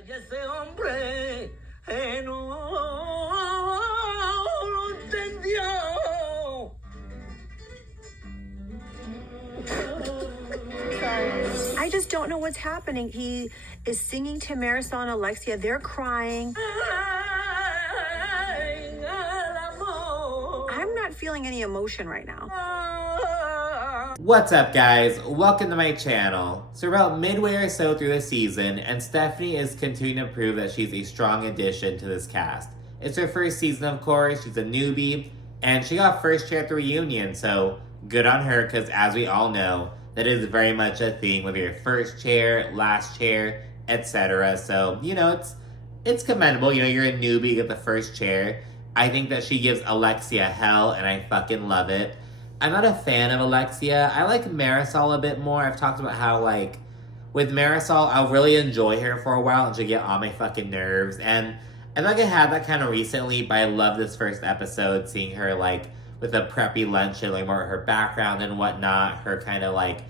Y ese hombre no lo entendió. I just don't know what's happening. He is singing to Marisol and Alexia. They're crying. I'm not feeling any emotion right now. What's up, guys? Welcome to my channel. So we're about midway or so through the season, and Stephanie is continuing to prove that she's a strong addition to this cast. It's her first season, of course. She's a newbie, and she got first chair at the reunion, so good on her, because as we all know, that is very much a thing with your first chair, last chair, etc. So, you know, it's commendable. You know, you're a newbie, you get the first chair. I think that she gives Alexia hell, and I fucking love it. I'm not a fan of Alexia. I like Marisol a bit more. I've talked about how, like, with Marisol, I'll really enjoy her for a while and she'll get on my fucking nerves. And I think I had that kind of recently, but I love this first episode, seeing her, like, with a preppy lunch and, like, more of her background and whatnot. Her kind of, like,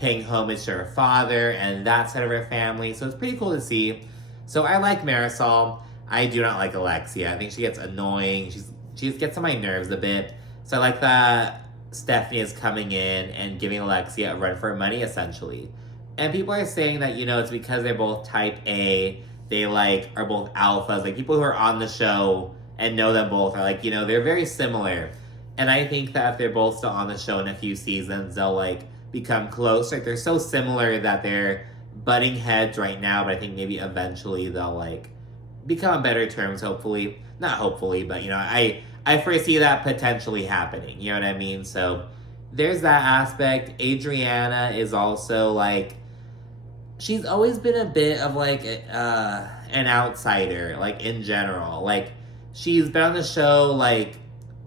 paying homage to her father and that side of her family. So it's pretty cool to see. So I like Marisol. I do not like Alexia. I think she gets annoying. She just gets on my nerves a bit. So I like that Stephanie is coming in and giving Alexia a run for her money, essentially. And people are saying that, you know, it's because they're both type A. They, like, are both alphas. Like, people who are on the show and know them both are, like, you know, they're very similar. And I think that if they're both still on the show in a few seasons, they'll, like, become close. Like, they're so similar that they're butting heads right now, but I think maybe eventually they'll, like, become on better terms, hopefully. Not hopefully, but, you know, I foresee that potentially happening, you know what I mean? So there's that aspect. Adriana is also, like, she's always been a bit of, like, an outsider, like, in general. Like, she's been on the show, like,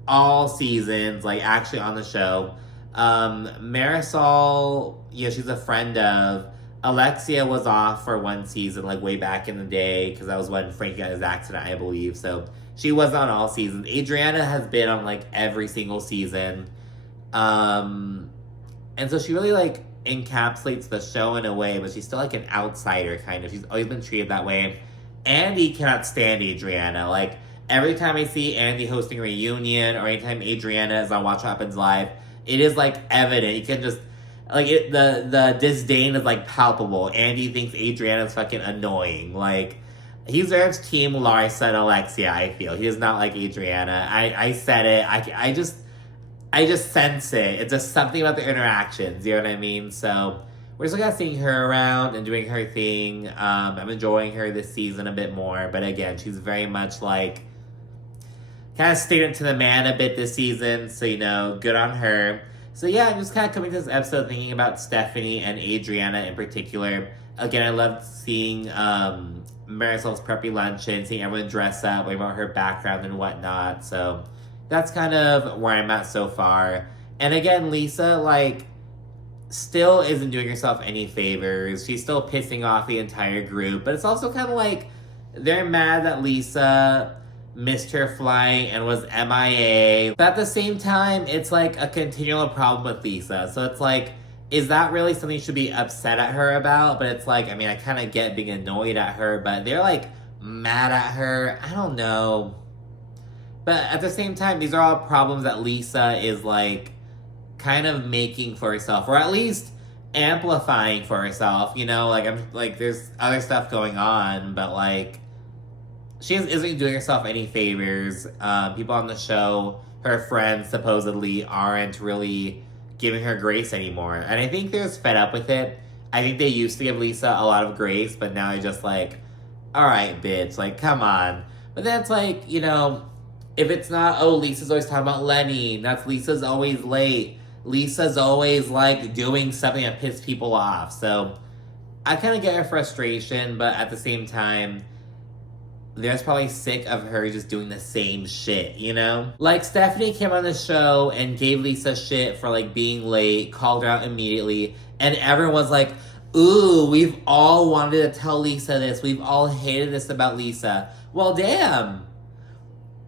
all seasons, like, actually on the show. Marisol, you know, she's a friend of. Alexia was off for one season, like, way back in the day, because that was when Frankie got his accident, I believe, so she was on all seasons. Adriana has been on, like, every single season. And so she really, like, encapsulates the show in a way, but she's still, like, an outsider, kind of. She's always been treated that way. Andy cannot stand Adriana. Like, every time I see Andy hosting a reunion, or anytime Adriana is on Watch What Happens Live, it is, like, evident. You can just, like, the disdain is, like, palpable. Andy thinks Adriana's fucking annoying. Like, he's very much Team Larsa and Alexia, I feel. He does not like Adriana. I said it. I just sense it. It's just something about the interactions, you know what I mean? So we're still kind of seeing her around and doing her thing. I'm enjoying her this season a bit more. But again, she's very much, like, kind of stayed up to the man a bit this season. So, you know, good on her. So yeah, I'm just kind of coming to this episode thinking about Stephanie and Adriana in particular. Again, I loved seeing Marisol's preppy luncheon, seeing everyone dress up, learning about her background and whatnot. So that's kind of where I'm at so far. And again, Lisa, like, still isn't doing herself any favors. She's still pissing off the entire group. But it's also kind of like they're mad that Lisa missed her flight and was MIA. But at the same time, it's like a continual problem with Lisa. So it's like, is that really something you should be upset at her about? But it's like, I mean, I kind of get being annoyed at her, but they're, like, mad at her. I don't know. But at the same time, these are all problems that Lisa is, like, kind of making for herself, or at least amplifying for herself, you know? Like, I'm like, there's other stuff going on, but, like, she isn't doing herself any favors. People on the show, her friends supposedly aren't really giving her grace anymore. And I think they're just fed up with it. I think they used to give Lisa a lot of grace, but now they're just like, all right, bitch, like, come on. But then it's like, you know, if it's not, oh, Lisa's always talking about Lenny, that's Lisa's always late. Lisa's always, like, doing something that pisses people off. So I kind of get her frustration, but at the same time, they're just probably sick of her just doing the same shit, you know? Like, Stephanie came on the show and gave Lisa shit for, like, being late, called her out immediately, and everyone was like, ooh, we've all wanted to tell Lisa this. We've all hated this about Lisa. Well, damn.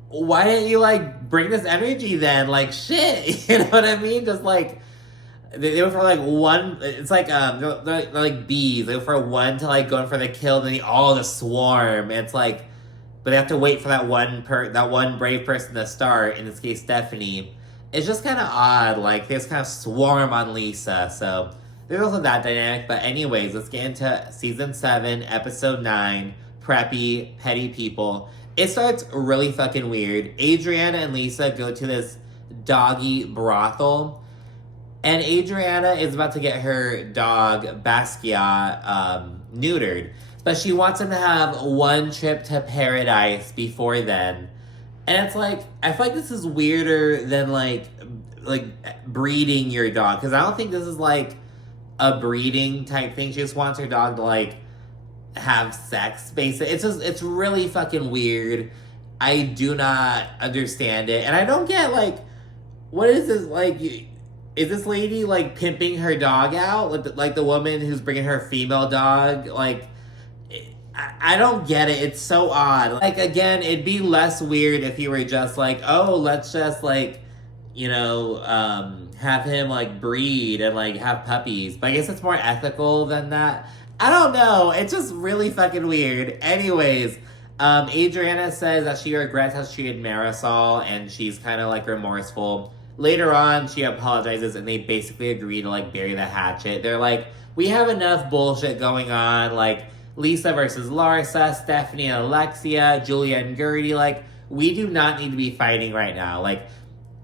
Why didn't you, like, bring this energy then? Like, shit, you know what I mean? Just, like, They went for like one. It's like they're like bees. They went for one to like going for the kill, then they all just swarm. And it's like, but they have to wait for that one brave person to start. In this case, Stephanie. It's just kind of odd. Like they just kind of swarm on Lisa. So there's also that dynamic. But anyways, let's get into season 7, episode 9. Preppy petty people. It starts really fucking weird. Adriana and Lisa go to this doggy brothel. And Adriana is about to get her dog, Basquiat, neutered. But she wants him to have one trip to paradise before then. And it's like, I feel like this is weirder than, like breeding your dog. Because I don't think this is, like, a breeding type thing. She just wants her dog to, like, have sex, basically. It's really fucking weird. I do not understand it. And I don't get, like, what is this, like... Is this lady, like, pimping her dog out? Like the woman who's bringing her female dog? Like, I don't get it. It's so odd. Like, again, it'd be less weird if you were just like, oh, let's just, like, you know, have him, like, breed and, like, have puppies. But I guess it's more ethical than that. I don't know. It's just really fucking weird. Anyways, Adriana says that she regrets how she treated Marisol, and she's kind of, like, remorseful. Later on, she apologizes, and they basically agree to, like, bury the hatchet. They're like, we have enough bullshit going on, like, Lisa versus Larsa, Stephanie and Alexia, Julia and Gertie, like, we do not need to be fighting right now. Like,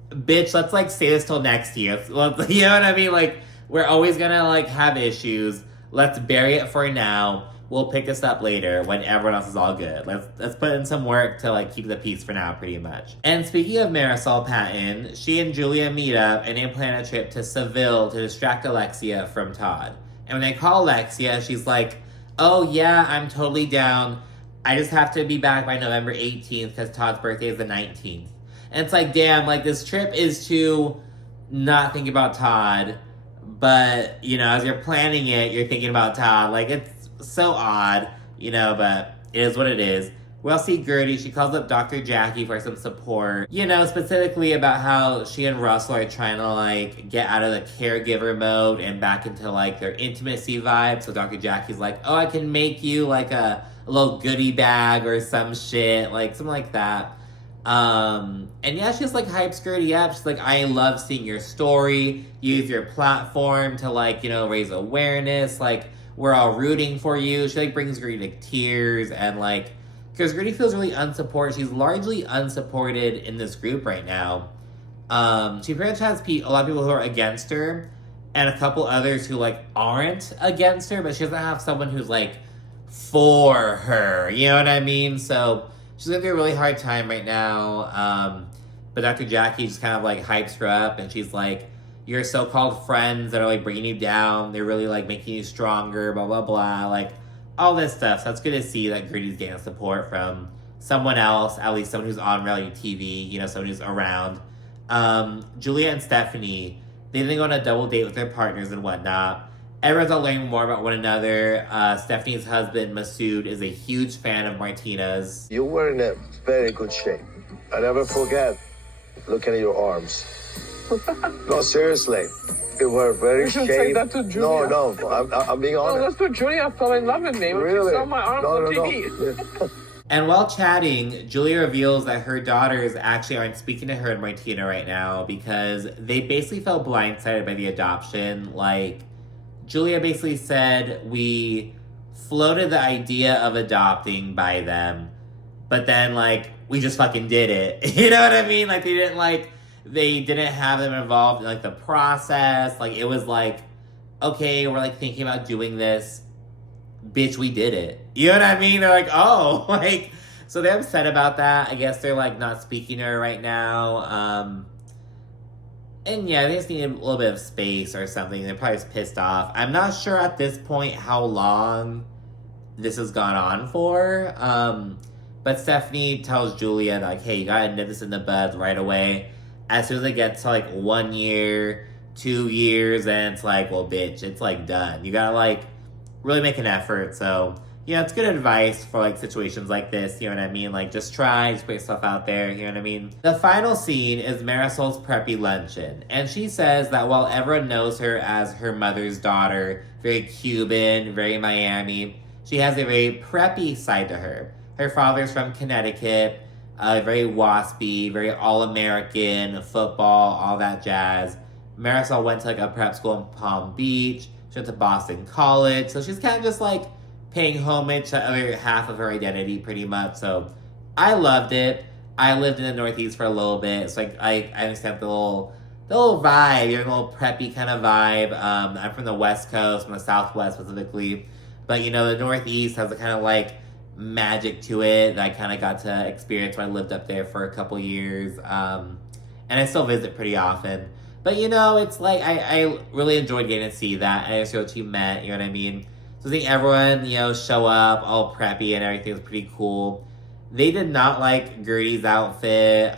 bitch, let's, like, stay this till next year. You know what I mean? Like, we're always gonna, like, have issues. Let's bury it for now. We'll pick this up later when everyone else is all good. Let's put in some work to, like, keep the peace for now, pretty much. And speaking of Marisol Patton, she and Julia meet up and they plan a trip to Seville to distract Alexia from Todd. And when they call Alexia, she's like, oh yeah, I'm totally down. I just have to be back by November 18th because Todd's birthday is the 19th. And it's like, damn, like, this trip is to not think about Todd, but, you know, as you're planning it, you're thinking about Todd. Like, it's so odd, you know, but it is what it is. We'll see Gertie. She calls up Dr. Jackie for some support, you know, specifically about how she and Russell are trying to, like, get out of the caregiver mode and back into, like, their intimacy vibe. So Dr. Jackie's like, oh, I can make you, like, a little goodie bag or some shit, like, something like that. And yeah, she just, like, hypes Gertie up. She's like, I love seeing your story. Use your platform to, like, you know, raise awareness, like, we're all rooting for you. She, like, brings Gertie to tears, and, like, because Gertie feels really unsupported. She's largely unsupported in this group right now. She pretty much has a lot of people who are against her, and a couple others who, like, aren't against her, but she doesn't have someone who's, like, for her. You know what I mean? So she's going through a really hard time right now. But Dr. Jackie just kind of, like, hypes her up, and she's like, your so-called friends that are, like, bringing you down, they're really, like, making you stronger, blah, blah, blah, like, all this stuff. So it's good to see that Gertie's getting support from someone else, at least someone who's on reality TV, you know, someone who's around. Julia and Stephanie, they then go on a double date with their partners and whatnot. Everyone's all learning more about one another. Stephanie's husband, Masood, is a huge fan of Martina's. You were in a very good shape. I never forget looking at your arms. No, seriously. They were very You should shaped. say that to Julia. No, I'm being No, honest. that's what Julia fell in love with me when Really? she saw my arms on TV. No. And while chatting, Julia reveals that her daughters actually aren't speaking to her and Martina right now because they basically felt blindsided by the adoption. Like, Julia basically said, we floated the idea of adopting by them, but then, like, we just fucking did it. You know what I mean? Like, they didn't have them involved in, like, the process. Like, it was like, okay, we're, like, thinking about doing this. Bitch, we did it. You know what I mean? They're like, oh, like, so they're upset about that. I guess they're, like, not speaking to her right now. And yeah, they just need a little bit of space or something. They're probably just pissed off. I'm not sure at this point how long this has gone on for. But Stephanie tells Julia, like, hey, you gotta nip this in the bud right away. As soon as it gets to, like, 1 year, 2 years, and it's like, well, bitch, it's, like, done. You gotta, like, really make an effort. So, Yeah, it's good advice for like situations like this, you know what I mean? Like just try, just put yourself out there, you know what I mean? The final scene is Marisol's preppy luncheon, and she says that while everyone knows her as her mother's daughter, very Cuban, very Miami, she has a very preppy side to her. Her father's from Connecticut, very waspy, very all-American, football, all that jazz. Marisol went to like a prep school in Palm Beach, she went to Boston College, so she's kind of just like paying homage to the other half of her identity pretty much. So I loved it. I lived in the Northeast for a little bit, so I understand the little vibe, your little preppy kind of vibe. I'm from the West Coast, from the Southwest specifically, but you know the Northeast has a kind of like magic to it that I kind of got to experience when I lived up there for a couple years, and I still visit pretty often. But you know, it's like I really enjoyed getting to see that. I understand what you meant, you know what I mean? So seeing everyone, you know, show up all preppy and everything was pretty cool. They did not like Gertie's outfit.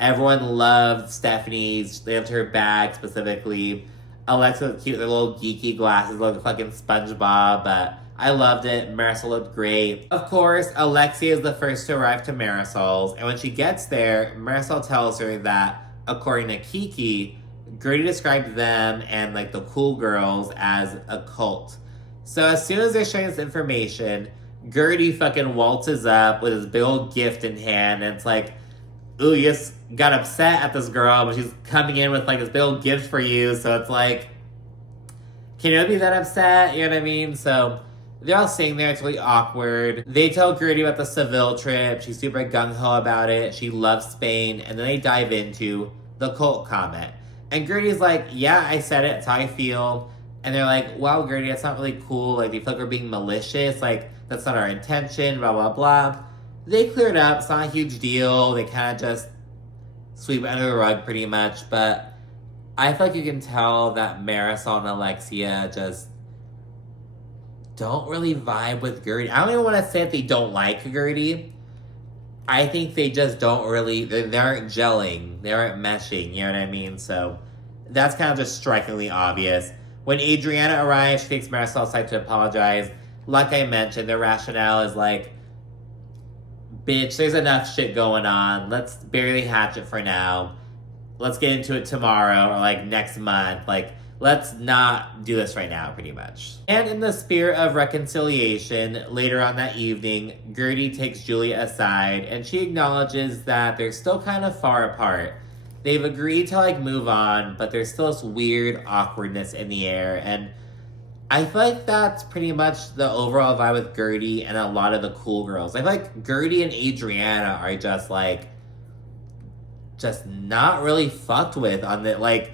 Everyone loved Stephanie's. They loved her bag specifically. Alexa was cute, their little geeky glasses, looked like fucking SpongeBob, but I loved it. Marisol looked great. Of course, Alexia is the first to arrive to Marisol's, and when she gets there, Marisol tells her that, according to Kiki, Gertie described them and like the cool girls as a cult. So as soon as they're sharing this information, Gertie fucking waltzes up with his big old gift in hand, and it's like, ooh, you just got upset at this girl, but she's coming in with like this big old gift for you, so it's like, can you really be that upset? You know what I mean? So they're all sitting there, it's really awkward. They tell Gertie about the Seville trip, she's super gung-ho about it, she loves Spain, and then they dive into the cult comment. And Gertie's like, yeah, I said it, it's how I feel. And they're like, wow, Gertie, that's not really cool. Like, do you feel like we're being malicious? Like, that's not our intention, blah, blah, blah. They cleared up. It's not a huge deal. They kind of just sweep it under the rug pretty much. But I feel like you can tell that Marisol and Alexia just don't really vibe with Gertie. I don't even want to say that they don't like Gertie. I think they just don't really, they aren't gelling. They aren't meshing, you know what I mean? So that's kind of just strikingly obvious. When Adriana arrives, she takes Marisol aside to apologize. Like I mentioned, their rationale is like, bitch, there's enough shit going on. Let's barely hatch it for now. Let's get into it tomorrow or like next month. Like, let's not do this right now, pretty much. And in the spirit of reconciliation, later on that evening, Gertie takes Julia aside and she acknowledges that they're still kind of far apart. They've agreed to like move on, but there's still this weird awkwardness in the air. And I feel like that's pretty much the overall vibe with Gertie and a lot of the cool girls. I feel like Gertie and Adriana are just like, just not really fucked with on the, like,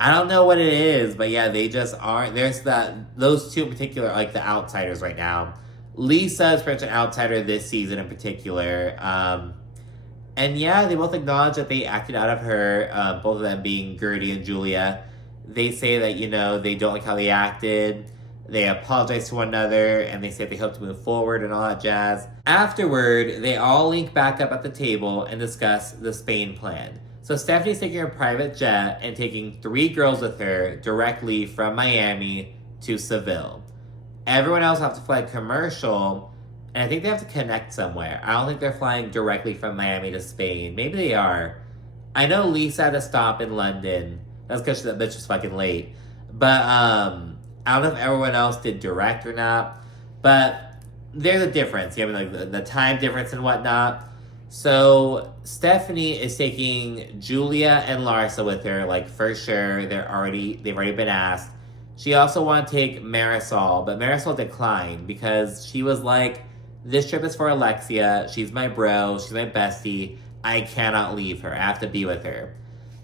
I don't know what it is, but yeah, they just aren't. There's those two in particular are like the outsiders right now. Lisa is pretty much an outsider this season in particular. And yeah, they both acknowledge that they acted out of her, both of them being Gertie and Julia. They say that, you know, they don't like how they acted. They apologize to one another, and they say they hope to move forward and all that jazz. Afterward, they all link back up at the table and discuss the Spain plan. So Stephanie's taking a private jet and taking 3 girls with her directly from Miami to Seville. Everyone else has to fly commercial, and I think they have to connect somewhere. I don't think they're flying directly from Miami to Spain. Maybe they are. I know Lisa had to stop in London. That's because that bitch was fucking late. But I don't know if everyone else did direct or not. But there's a difference. You know, like the time difference and whatnot. So Stephanie is taking Julia and Larsa with her, like for sure. They've already been asked. She also wanted to take Marisol, but Marisol declined because she was like, this trip is for Alexia. She's my bro. She's my bestie. I cannot leave her. I have to be with her.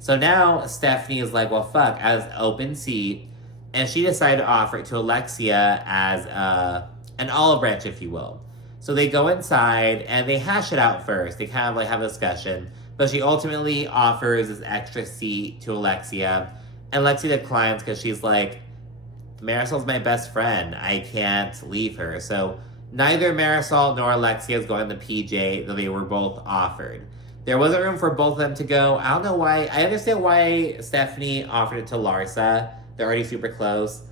So now Stephanie is like, well, fuck, as open seat. And she decided to offer it to Alexia as an olive branch, if you will. So they go inside and they hash it out first. They kind of like have a discussion. But she ultimately offers this extra seat to Alexia. And Alexia declines because she's like, Marisol's my best friend. I can't leave her. So neither Marisol nor Alexia is going to PJ, though they were both offered. There wasn't room for both of them to go. I don't know why. I understand why Stephanie offered it to Larsa. They're already super close.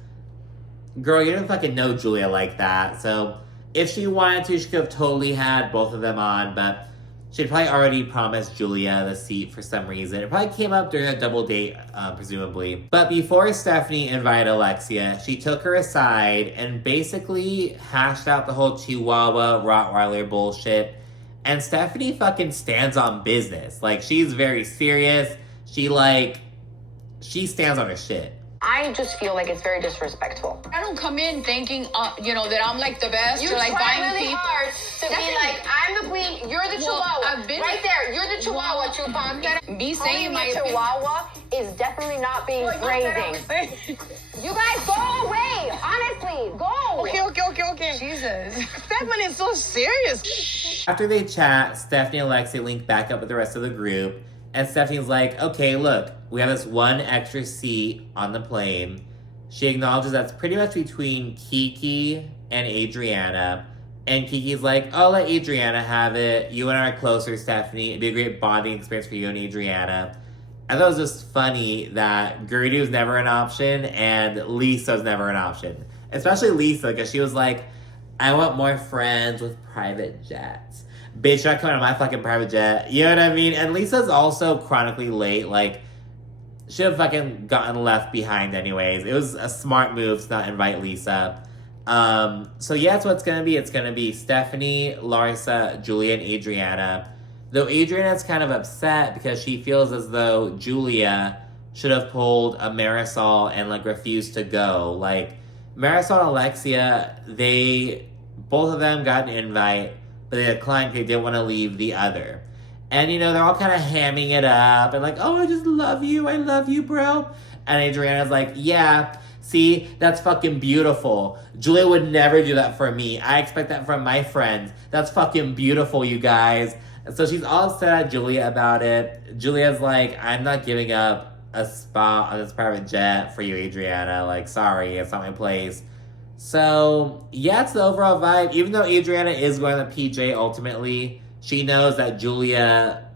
Girl, you don't fucking know Julia like that. So if she wanted to, she could have totally had both of them on, but she'd probably already promised Julia the seat for some reason. It probably came up during a double date, presumably. But before Stephanie invited Alexia, she took her aside and basically hashed out the whole Chihuahua Rottweiler bullshit. And Stephanie fucking stands on business. Like, she's very serious. She stands on her shit. I just feel like it's very disrespectful. I don't come in thinking, that I'm like the best. You or like try buying really people. hard to be like, I'm the queen, you're the Chihuahua. I've been right there, you're the Chihuahua, Chupan. Me saying my Chihuahua is definitely not being phrasing. You guys go away, honestly, go. Okay. Jesus. Stephanie is so serious. After they chat, Stephanie and Alexia link back up with the rest of the group. And Stephanie's like, okay, look, we have this one extra seat on the plane. She acknowledges that's pretty much between Kiki and Adriana. And Kiki's like, oh, let Adriana have it. You and I are closer, Stephanie. It'd be a great bonding experience for you and Adriana. I thought it was just funny that Gertie was never an option and Lisa was never an option. Especially Lisa, because she was like, I want more friends with private jets. Bitch, you're not coming on my fucking private jet. You know what I mean? And Lisa's also chronically late. Like, should have fucking gotten left behind anyways. It was a smart move to not invite Lisa. So yeah, that's what it's gonna be. It's gonna be Stephanie, Larsa, Julia, and Adriana. Though Adriana's kind of upset because she feels as though Julia should have pulled a Marisol and like refused to go. Like, Marisol and Alexia, both of them got an invite, but they declined because they didn't want to leave the other. And, they're all kind of hamming it up and like, oh, I just love you. I love you, bro. And Adriana's like, yeah, see, that's fucking beautiful. Julia would never do that for me. I expect that from my friends. That's fucking beautiful, you guys. And so she's all upset at Julia about it. Julia's like, I'm not giving up a spot on this private jet for you, Adriana. Like, sorry, it's not my place. So, yeah, it's the overall vibe. Even though Adriana is going to PJ ultimately, she knows that Julia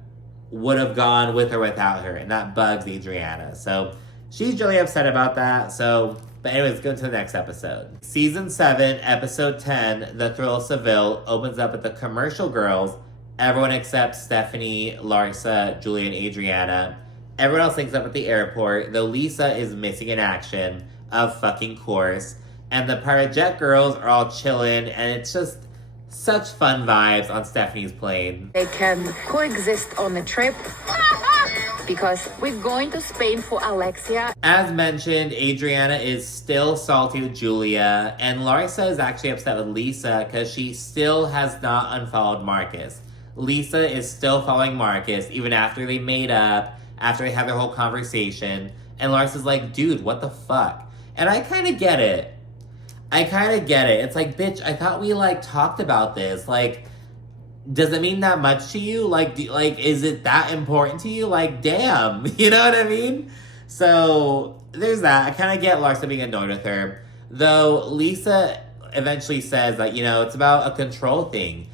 would have gone with or without her, and that bugs Adriana. So, she's really upset about that. But anyways, let's go to the next episode. Season 7, Episode 10, The Thrill of Seville, opens up with the commercial girls. Everyone except Stephanie, Larsa, Julia, and Adriana. Everyone else links up at the airport, though Lisa is missing in action, of fucking course. And the private jet girls are all chilling, and it's just such fun vibes on Stephanie's plane. They can coexist on the trip because we're going to Spain for Alexia. As mentioned, Adriana is still salty with Julia, and Larsa is actually upset with Lisa because she still has not unfollowed Marcus. Lisa is still following Marcus even after they made up, after they had their whole conversation. And Larsa's like, dude, what the fuck? And I kind of get it. It's like, bitch, I thought we, talked about this. Like, does it mean that much to you? Is it that important to you? Damn. You know what I mean? So, there's that. I kind of get Larsa being annoyed with her. Though, Lisa eventually says that, it's about a control thing.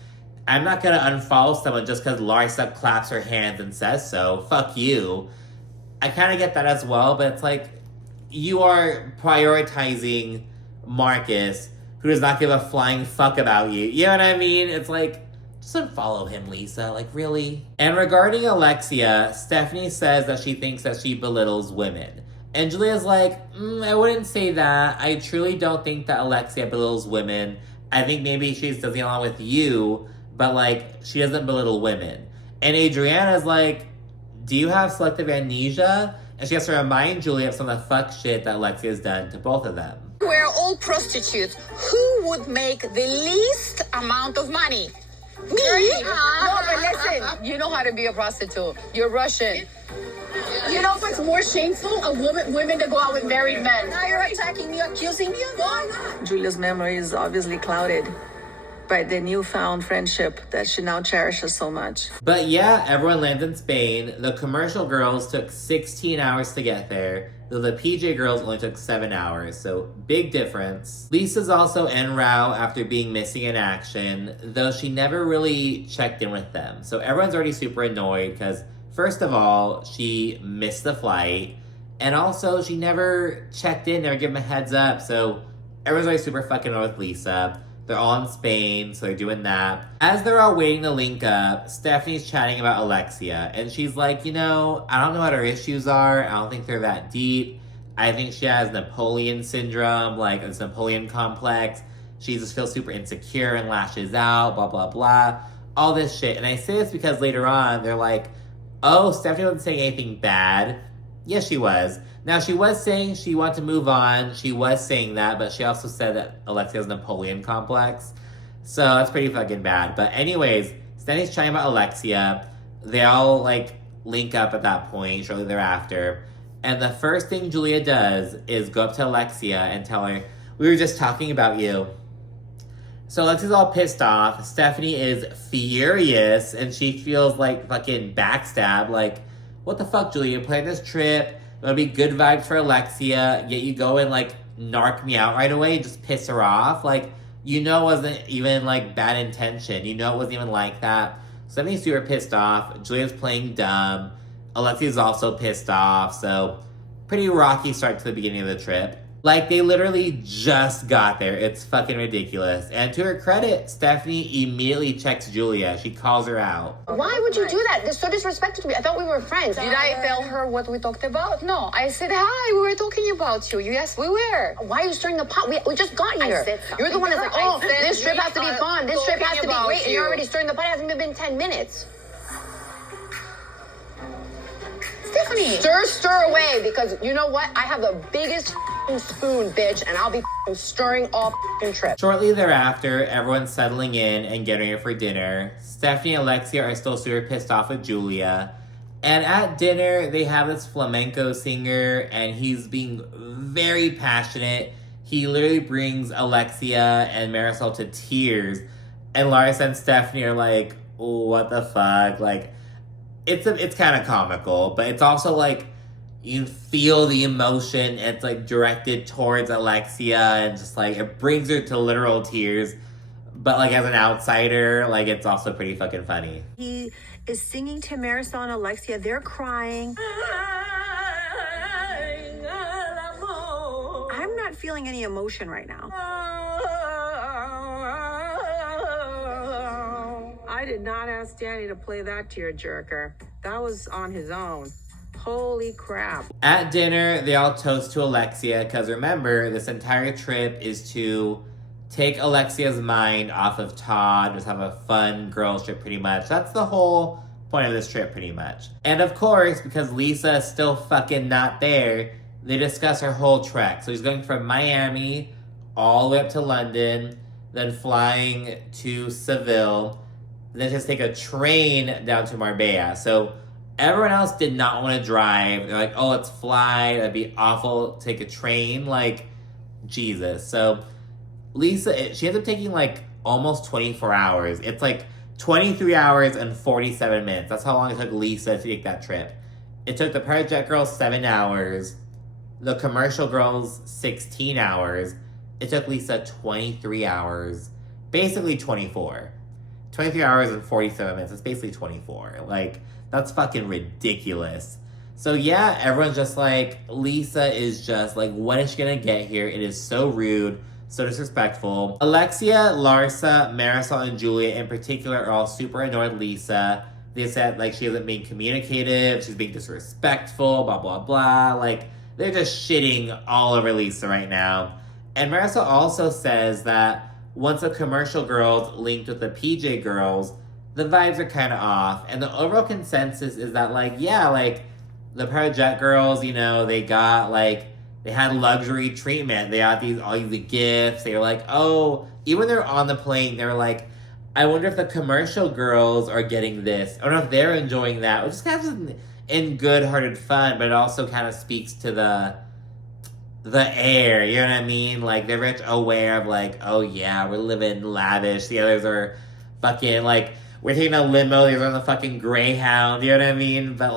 I'm not going to unfollow someone just because Larsa claps her hands and says so. Fuck you. I kind of get that as well, but it's like, you are prioritizing Marcus, who does not give a flying fuck about you. You know what I mean? It's like, just unfollow him, Lisa. Like, really? And regarding Alexia, Stephanie says that she thinks that she belittles women. And Julia's like, I wouldn't say that. I truly don't think that Alexia belittles women. I think maybe she just doesn't get along with you, but, she doesn't belittle women. And Adriana's like, do you have selective amnesia? And she has to remind Julia of some of the fuck shit that Alexia's done to both of them. We're all prostitutes. Who would make the least amount of money? Me? No, but listen, you know how to be a prostitute. You're Russian. You know what's more shameful? Women that go out with married men. Now you're attacking me, accusing me of why? Julia's memory is obviously clouded by the newfound friendship that she now cherishes so much. But yeah, everyone lands in Spain. The commercial girls took 16 hours to get there, though the PJ girls only took 7 hours, so big difference. Lisa's also en route after being missing in action, though she never really checked in with them. So everyone's already super annoyed because, first of all, she missed the flight, and also she never checked in, never gave them a heads up, so everyone's already super fucking annoyed with Lisa. They're all in Spain, so they're doing that. As they're all waiting to link up, Stephanie's chatting about Alexia. And she's like, I don't know what her issues are. I don't think they're that deep. I think she has Napoleon syndrome, like this Napoleon complex. She just feels super insecure and lashes out, blah, blah, blah. All this shit. And I say this because later on, they're like, oh, Stephanie wasn't saying anything bad. Yes, she was. Now, she was saying she wanted to move on. She was saying that, but she also said that Alexia has a Napoleon complex. So that's pretty fucking bad. But anyways, Stephanie's chatting about Alexia. They all, link up at that point, shortly thereafter. And the first thing Julia does is go up to Alexia and tell her, we were just talking about you. So Alexia's all pissed off. Stephanie is furious, and she feels like fucking backstab. Like, what the fuck, Julia? You planned this trip. It'll be good vibes for Alexia, yet you go and, narc me out right away and just piss her off. It wasn't even, bad intention. It wasn't even like that. Stephanie's super pissed off. Julia's playing dumb. Alexia's also pissed off. So, pretty rocky start to the beginning of the trip. They literally just got there. It's fucking ridiculous. And to her credit, Stephanie immediately checks Julia. She calls her out. Why would you do that? That's so disrespectful to me. I thought we were friends. Did I tell her what we talked about? No, I said, hi, we were talking about you. Yes, we were. Why are you stirring the pot? We just got here. You're the one that's like, this trip has to be fun. This trip has to be great. And you're already stirring the pot. It hasn't even been 10 minutes. Stephanie. Stir away, because you know what? I have the biggest spoon, bitch, and I'll be stirring all trip. Shortly thereafter, everyone's settling in and getting ready for dinner. Stephanie and Alexia are still super pissed off with Julia. And at dinner, they have this flamenco singer, and he's being very passionate. He literally brings Alexia and Marisol to tears. And Larsa and Stephanie are like, oh, what the fuck? It's kind of comical, but it's also you feel the emotion. It's directed towards Alexia, and just it brings her to literal tears. But as an outsider, it's also pretty fucking funny. He is singing to Marisol and Alexia. They're crying. I'm not feeling any emotion right now. I did not ask Danny to play that tearjerker. That was on his own. Holy crap. At dinner, they all toast to Alexia, because remember, this entire trip is to take Alexia's mind off of Todd, just have a fun girls trip pretty much. That's the whole point of this trip pretty much. And of course, because Lisa is still fucking not there, they discuss her whole trek. So he's going from Miami all the way up to London, then flying to Seville, then just take a train down to Marbella. So everyone else did not want to drive. They're like, oh, let's fly. That'd be awful. Take a train. Jesus. So Lisa, she ends up taking almost 24 hours. It's 23 hours and 47 minutes. That's how long it took Lisa to take that trip. It took the private jet girls 7 hours. The commercial girls 16 hours. It took Lisa 23 hours. Basically 24. 23 hours and 47 minutes. It's basically 24. That's fucking ridiculous. So yeah, everyone's just Lisa is just when is she gonna get here? It is so rude, so disrespectful. Alexia, Larsa, Marisol, and Julia in particular are all super annoyed with Lisa. They said she isn't being communicative, she's being disrespectful, blah, blah, blah. They're just shitting all over Lisa right now. And Marisol also says that once the commercial girls linked with the PJ girls, the vibes are kind of off. And the overall consensus is that, the Private Jet girls, they got, they had luxury treatment. They got all these gifts. They were oh, even when they're on the plane, they were I wonder if the commercial girls are getting this. I don't know if they're enjoying that. Which is kind of in good-hearted fun, but it also kind of speaks to the air, you know what I mean? They're very aware of oh yeah, we're living lavish. The others are fucking we're taking a limo, these are on the fucking Greyhound, you know what I mean? But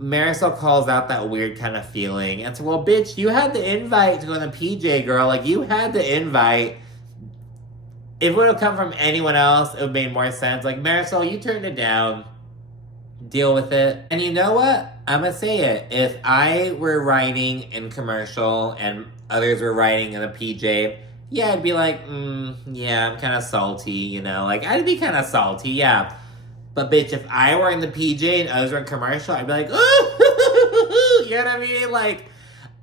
Marisol calls out that weird kind of feeling and said, well, bitch, you had the invite to go on the PJ girl. You had the invite. If it would have come from anyone else, it would have made more sense. Marisol, you turned it down. Deal with it. And you know what? I'm gonna say it. If I were riding in commercial and others were riding in a PJ, yeah, I'd be like, yeah, I'm kind of salty, you know? Like, I'd be kind of salty, yeah. But bitch, if I were in the PJ and I was in a commercial, I'd be like, ooh, you know what I mean? Like,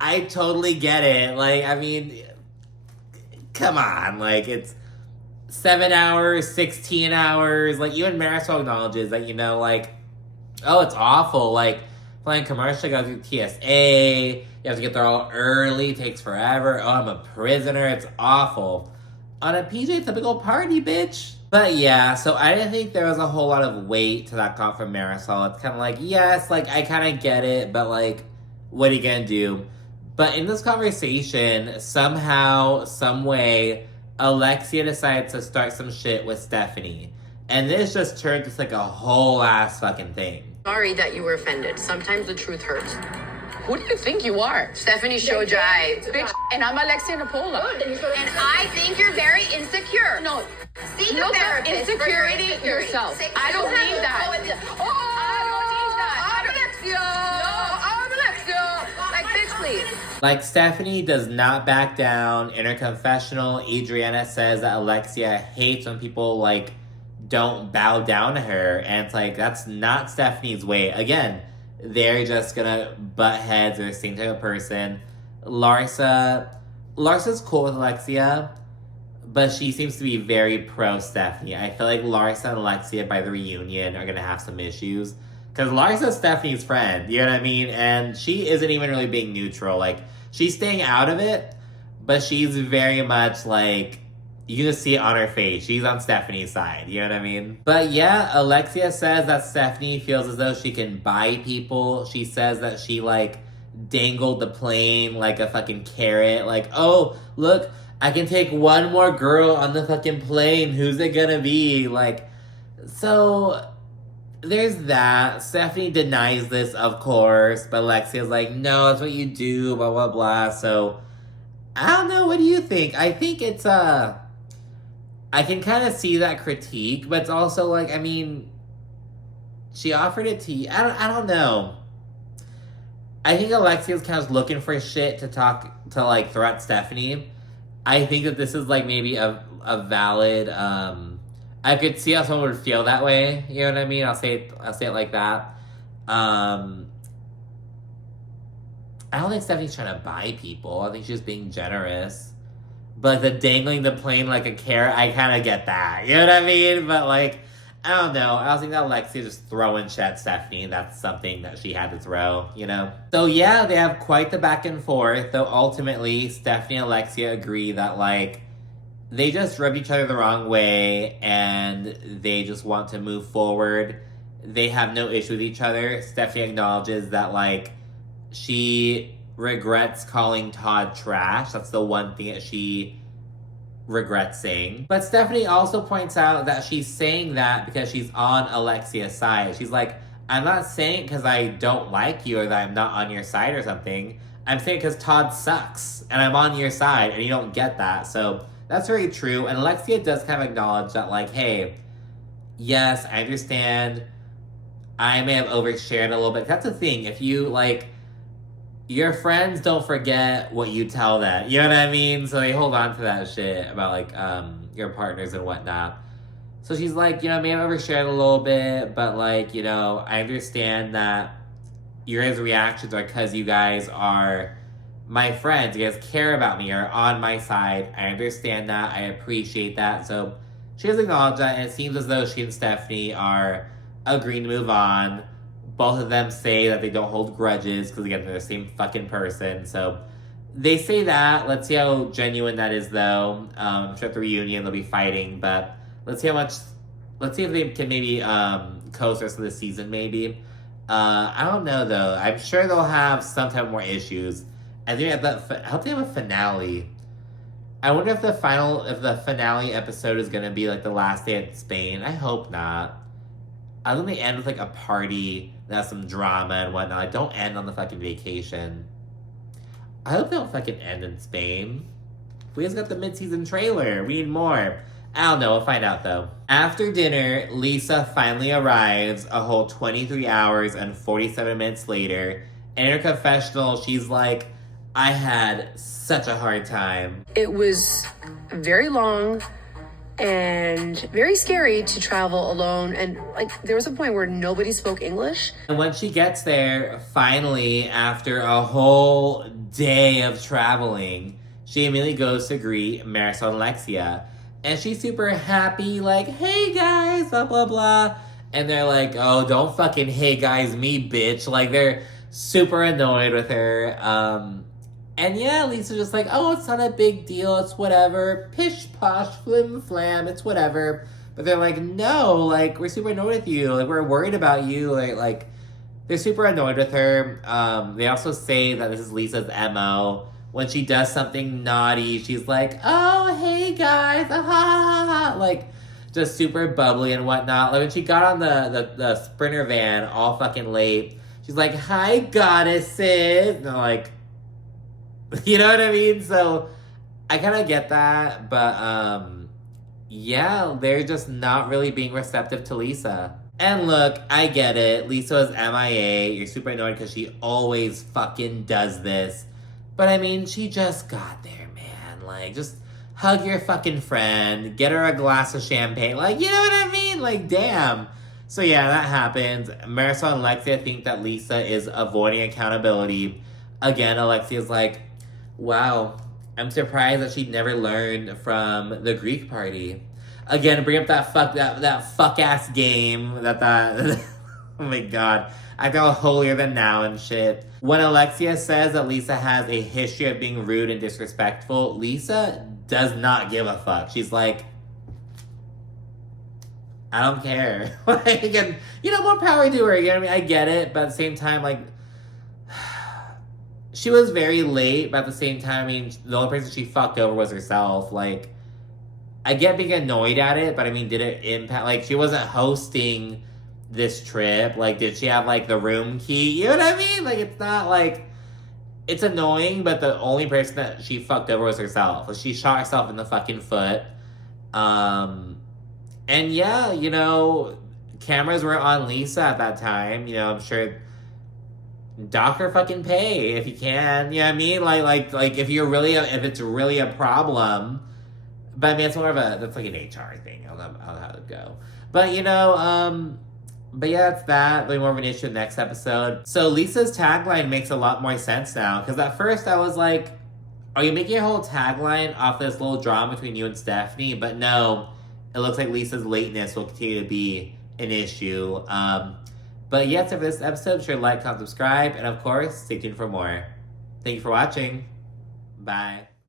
I totally get it. Like, I mean, come on. Like, it's 7 hours, 16 hours. Like, even Marisol acknowledges that, you know, like, oh, it's awful. Like, playing commercial, you gotta do TSA. You have to get there all early. It takes forever. Oh, I'm a prisoner. It's awful. On a PJ, it's a big old party, bitch. But yeah, so I didn't think there was a whole lot of weight to that comment from Marisol. It's kind of like, yes, like, I kind of get it, but, like, what are you gonna do? But in this conversation, somehow, some way, Alexia decides to start some shit with Stephanie. And this just turned to, like, a whole ass fucking thing. Sorry that you were offended. Sometimes the truth hurts. Who do you think you are? Stephanie Shojai. Bitch, and I'm Alexia Napola. And I think you're very insecure. No, Seek a look at therapist insecurity yourself. I don't need that. I don't need that. I'm Alexia. No, I'm Alexia. Like, bitch, please. Like, Stephanie does not back down. In her confessional, Adriana says that Alexia hates when people, like, don't bow down to her. And it's like, that's not Stephanie's way. Again, they're just gonna butt heads. They're the same type of person. Larsa's cool with Alexia, but she seems to be very pro Stephanie. I feel like Larsa and Alexia by the reunion are gonna have some issues. Because Larsa's Stephanie's friend, you know what I mean? And she isn't even really being neutral. Like, she's staying out of it, but she's very much like, you can just see it on her face. She's on Stephanie's side, you know what I mean? But yeah, Alexia says that Stephanie feels as though she can buy people. She says that she, like, dangled the plane like a fucking carrot. Like, oh, look, I can take one more girl on the fucking plane. Who's it gonna be? Like, so there's that. Stephanie denies this, of course, but Alexia's like, no, that's what you do, blah, blah, blah. So, I don't know. What do you think? I think it's, I can kind of see that critique, but it's also like, I mean, she offered it to you. I don't know. I think Alexia's kind of looking for shit to like throw at Stephanie. I think that this is like maybe a valid, I could see how someone would feel that way. You know what I mean? I'll say it like that. I don't think Stephanie's trying to buy people. I think she's just being generous. But the dangling the plane like a carrot, I kind of get that. You know what I mean? But, like, I don't know. I was thinking that Alexia just throwing shit at Stephanie. That's something that she had to throw, you know? So, yeah, they have quite the back and forth. Though, ultimately, Stephanie and Alexia agree that, like, they just rubbed each other the wrong way. And they just want to move forward. They have no issue with each other. Stephanie acknowledges that, like, she regrets calling Todd trash. That's the one thing that she regrets saying. But Stephanie also points out that she's saying that because she's on Alexia's side. She's like, I'm not saying it because I don't like you or that I'm not on your side or something. I'm saying it because Todd sucks and I'm on your side and you don't get that. So that's very true. And Alexia does kind of acknowledge that, like, hey, yes, I understand. I may have overshared a little bit. That's the thing. If you, like, your friends don't forget what you tell them. You know what I mean? So they hold on to that shit about, like, your partners and whatnot. So she's like, you know, maybe I've overshared a little bit, but, like, you know, I understand that your guys' reactions are because you guys are my friends. You guys care about me, you're on my side. I understand that. I appreciate that. So she does acknowledge that, and it seems as though she and Stephanie are agreeing to move on. Both of them say that they don't hold grudges because, again, they're the same fucking person. So they say that. Let's see how genuine that is, though. I'm sure at the reunion they'll be fighting, but let's see if they can maybe co-stars for this season, maybe. I don't know, though. I'm sure they'll have some type of more issues. I hope they have a finale. I wonder if the finale episode is gonna be like the last day in Spain. I hope not. I think they end with like a party that has some drama and whatnot. Like, don't end on the fucking vacation. I hope they don't fucking end in Spain. We just got the mid-season trailer. We need more. I don't know. We'll find out, though. After dinner, Lisa finally arrives a whole 23 hours and 47 minutes later. In her confessional, she's like, I had such a hard time. It was very long and very scary to travel alone. And like, there was a point where nobody spoke English. And when she gets there, finally, after a whole day of traveling, she immediately goes to greet Marisol and Alexia. And she's super happy, like, hey guys, blah, blah, blah. And they're like, oh, don't fucking hey guys me, bitch. Like, they're super annoyed with her. And yeah, Lisa's just like, oh, it's not a big deal, it's whatever. Pish, posh, flim, flam, it's whatever. But they're like, no, like, we're super annoyed with you. Like, we're worried about you. Like they're super annoyed with her. They also say that this is Lisa's MO. When she does something naughty, she's like, oh, hey, guys, ah, ha, ha, ha. Like, just super bubbly and whatnot. Like, when she got on the Sprinter van all fucking late, she's like, hi, goddesses. And they're like, you know what I mean? So I kind of get that, but yeah, they're just not really being receptive to Lisa. And look, I get it. Lisa was MIA. You're super annoyed because she always fucking does this. But I mean, she just got there, man. Like, just hug your fucking friend, get her a glass of champagne. Like, you know what I mean? Like, damn. So yeah, that happens. Marisol and Alexia think that Lisa is avoiding accountability. Again, Alexia's like, wow, I'm surprised that she never learned from the Greek party. Again, bring up that fuck ass game that oh my god, I feel holier than now and shit. When Alexia says that Lisa has a history of being rude and disrespectful, Lisa does not give a fuck. She's like, I don't care. Like, and, you know, more power to her. You know what I mean? I get it, but at the same time, like, she was very late, but at the same time, I mean, the only person she fucked over was herself. Like, I get being annoyed at it, but I mean, did it impact? Like, she wasn't hosting this trip. Like, did she have, like, the room key? You know what I mean? Like, it's not, like, it's annoying, but the only person that she fucked over was herself. Like, she shot herself in the fucking foot. And yeah, you know, cameras were on Lisa at that time. You know, I'm sure... dock her fucking pay if you can. You know what I mean? Like if you're really if it's really a problem. But I mean, it's more of that's like an HR thing. I'll know how it go. But you know, but yeah, it's that. Like more of an issue next episode. So Lisa's tagline makes a lot more sense now. Because at first I was like, are you making a whole tagline off this little drama between you and Stephanie? But no, it looks like Lisa's lateness will continue to be an issue. But yeah, so for this episode, be sure to like, comment, subscribe, and of course, stay tuned for more. Thank you for watching. Bye.